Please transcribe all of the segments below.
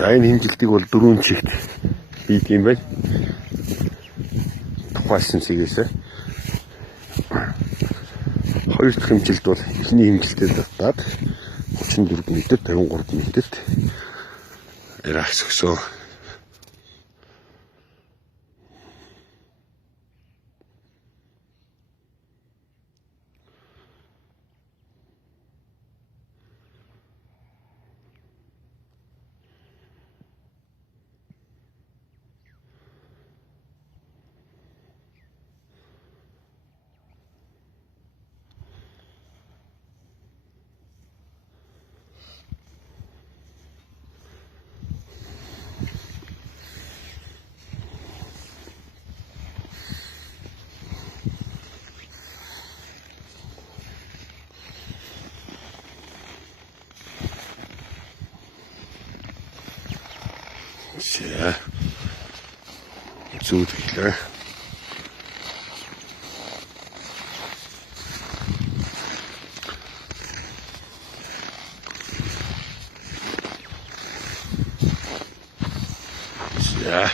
За энэ хэмжилтийг бол 4 чигт хийдэг юм байна. Тухайсан цэгээс. Хоёр дахь хэмжилт бол эхний хэмжилтэд татаад 34 м, 53 м-т ярахс өгсөн. За. Зүуд хэлээ. За.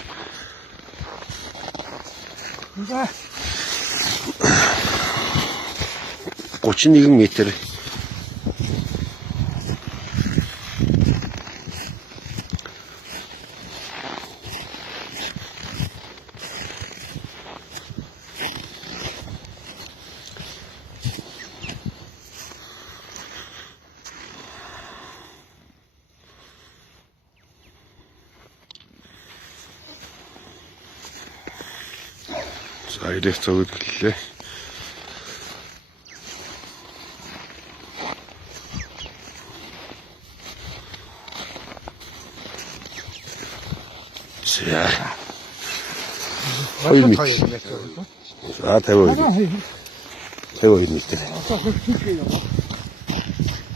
31 м. За ирэх цогт гэлээ. За. 2 м. За 52 м.